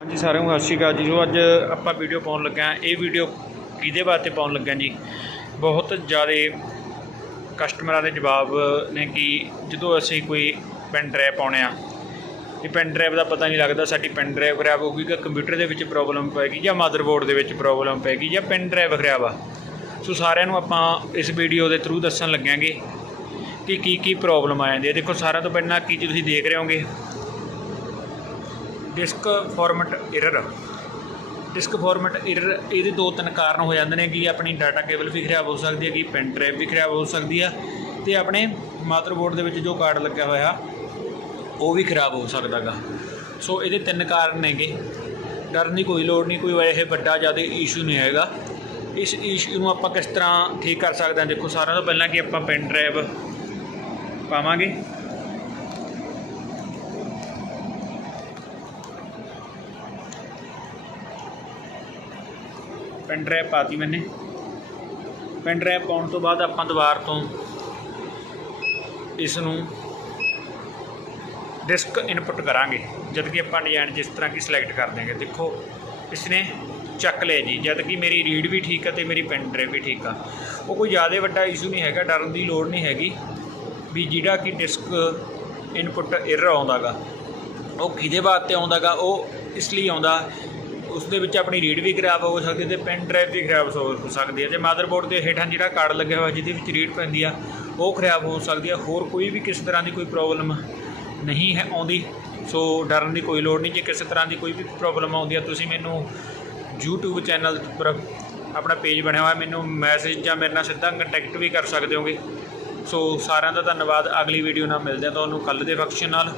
ਹਾਂਜੀ, ਸਾਰਿਆਂ ਨੂੰ ਸਤਿ ਸ਼੍ਰੀ ਅਕਾਲ ਜੀ। ਜੋ ਅੱਜ ਆਪਾਂ ਵੀਡੀਓ ਪਾਉਣ ਲੱਗੇ ਇਹ ਵੀਡੀਓ ਕਿਹਦੇ ਵਾਸਤੇ ਪਾਉਣ ਲੱਗੇ ਜੀ? ਬਹੁਤ ਜ਼ਿਆਦਾ ਕਸਟਮਰਾਂ ਦੇ ਜਵਾਬ ਨੇ ਕਿ ਜਦੋਂ ਅਸੀਂ ਕੋਈ ਪੈਨ ਡਰਾਈਵ ਪਾਉਣੇ ਆ ਇਹ ਪੈਨ ਡਰਾਈਵ ਦਾ ਪਤਾ ਨਹੀਂ ਲੱਗਦਾ ਸਾਡੀ ਪੈਨ ਡਰਾਈਵ ਖਰਾਬ ਹੋ ਗਈ ਕਿ ਕੰਪਿਊਟਰ ਦੇ ਵਿੱਚ ਪ੍ਰੋਬਲਮ ਪੈ ਗਈ ਜਾਂ ਮਦਰਬੋਰਡ ਦੇ ਵਿੱਚ ਪ੍ਰੋਬਲਮ ਪੈ ਗਈ ਜਾਂ ਪੈਨ ਡਰਾਈਵ ਖਰਾਬ ਆ। ਸੋ ਸਾਰਿਆਂ ਨੂੰ ਆਪਾਂ ਇਸ ਵੀਡੀਓ ਦੇ ਥਰੂ ਦੱਸਣ ਲੱਗਾਂਗੇ ਕਿ ਕੀ ਕੀ ਪ੍ਰੋਬਲਮ ਆ ਜਾਂਦੀ ਹੈ ਦੇਖੋ, ਸਾਰਿਆਂ ਤੋਂ ਪਹਿਲਾਂ ਕੀ ਤੁਸੀਂ ਦੇਖ ਰਹੇ ਹੋਗੇ disk format error disk format error ਇਹਦੇ ਦੋ ਤਿੰਨ ਕਾਰਨ ਹੋ ਜਾਂਦੇ ਨੇ ਕਿ ਆਪਣੀ ਡਾਟਾ ਕੇਬਲ ਵੀ ਖਰਾਬ ਹੋ ਸਕਦੀ ਹੈ, ਕਿ ਪੈਨ ਡਰਾਈਵ ਵੀ ਖਰਾਬ ਹੋ ਸਕਦੀ ਆ, ਤੇ ਆਪਣੇ ਮਦਰਬੋਰਡ ਦੇ ਵਿੱਚ ਜੋ ਕਾਰਡ ਲੱਗਿਆ ਹੋਇਆ, ਉਹ ਵੀ ਖਰਾਬ ਹੋ ਸਕਦਾਗਾ ਸੋ ਇਹਦੇ ਤਿੰਨ ਕਾਰਨ ਨੇਗੇ। ਡਰਨ ਦੀ ਕੋਈ ਲੋੜ ਨਹੀਂ, ਕੋਈ ਇਹ ਵੱਡਾ ਜ਼ਿਆਦਾ ਇਸ਼ੂ ਨਹੀਂ ਹੈਗਾ। ਇਸ ਇਸ਼ੂ ਨੂੰ ਆਪਾਂ ਕਿਸ ਤਰ੍ਹਾਂ ਠੀਕ ਕਰ ਸਕਦੇ ਹਾਂ? ਦੇਖੋ, ਸਾਰਿਆਂ ਤੋਂ ਪਹਿਲਾਂ ਕਿ ਆਪਾਂ ਪੈਨ ਡਰਾਈਵ ਪਾਵਾਂਗੇ। ਪੈਨ ਡਰਾਈਵ ਪਾਤੀ ਮੈਨੇ। ਪੈਨ ਡਰਾਈਵ ਪਾਉਣ ਤੋਂ ਬਾਅਦ ਆਪਾਂ ਦੁਬਾਰਾ ਤੋਂ ਇਸ ਨੂੰ ਡਿਸਕ ਇਨਪੁਟ ਕਰਾਂਗੇ। ਜਦ ਕਿ ਆਪਾਂ ਡਿਜ਼ਾਈਨ ਜਿਸ ਤਰ੍ਹਾਂ ਕਿ ਸਿਲੈਕਟ ਕਰ ਦੇਂਗੇ ਦੇਖੋ ਇਸ ਨੇ ਚੱਕ ਲਿਆ ਜੀ। ਜਦ ਕਿ ਮੇਰੀ ਰੀਡ ਵੀ ਠੀਕ ਆ ਤੇ ਮੇਰੀ ਪੈਨ ਡਰਾਈਵ ਵੀ ਠੀਕ ਆ। ਉਹ ਕੋਈ ਜ਼ਿਆਦਾ ਵੱਡਾ ਇਸ਼ੂ ਨਹੀਂ ਹੈਗਾ, ਡਰਨ ਦੀ ਲੋੜ ਨਹੀਂ ਹੈਗੀ। ਵੀ ਜਿਹੜਾ ਕਿ ਡਿਸਕ ਇਨਪੁਟ 에ਰਰ ਆਉਂਦਾਗਾ, ਉਹ ਕਿਹਦੇ ਵਾਸਤੇ ਆਉਂਦਾਗਾ, ਉਹ ਇਸ ਲਈ ਆਉਂਦਾ ਉਸ ਦੇ ਵਿੱਚ ਆਪਣੀ ਰੀਡ ਵੀ ਖਰਾਬ ਹੋ ਸਕਦੀ ਹੈ ਤੇ ਪੈਨ ਡਰਾਈਵ ਵੀ ਖਰਾਬ ਹੋ ਸਕਦੀ ਹੈ। ਤੇ ਮਦਰਬੋਰਡ ਦੇ ਹੇਠਾਂ ਜਿਹੜਾ ਕਾਰਡ ਲੱਗਿਆ ਹੋਇਆ ਜਿਹਦੇ ਵਿੱਚ ਰੀਡ ਪੈਂਦੀ ਆ, ਉਹ ਖਰਾਬ ਹੋ ਸਕਦੀ ਆ। ਹੋਰ ਕੋਈ ਵੀ ਕਿਸੇ ਤਰ੍ਹਾਂ ਦੀ ਕੋਈ ਪ੍ਰੋਬਲਮ ਨਹੀਂ ਹੈ ਆਉਂਦੀ। ਸੋ ਡਰਨ ਦੀ ਕੋਈ ਲੋੜ ਨਹੀਂ। ਜੇ ਕਿਸੇ ਤਰ੍ਹਾਂ ਦੀ ਕੋਈ ਵੀ ਪ੍ਰੋਬਲਮ ਆਉਂਦੀ ਆ, ਤੁਸੀਂ ਮੈਨੂੰ YouTube ਚੈਨਲ ਉੱਪਰ ਆਪਣਾ ਪੇਜ ਬਣਿਆ ਹੋਇਆ, ਮੈਨੂੰ ਮੈਸੇਜ ਜਾਂ ਮੇਰੇ ਨਾਲ ਸਿੱਧਾ ਕੰਟੈਕਟ ਵੀ ਕਰ ਸਕਦੇ ਹੋਗੇ। ਸੋ ਸਾਰਿਆਂ ਦਾ ਧੰਨਵਾਦ। ਅਗਲੀ ਵੀਡੀਓ ਨਾਲ ਮਿਲਦੇ ਹਾਂ ਤੁਹਾਨੂੰ। ਕੱਲ੍ਹ ਦੇ ਫੰਕਸ਼ਨ ਨਾਲ।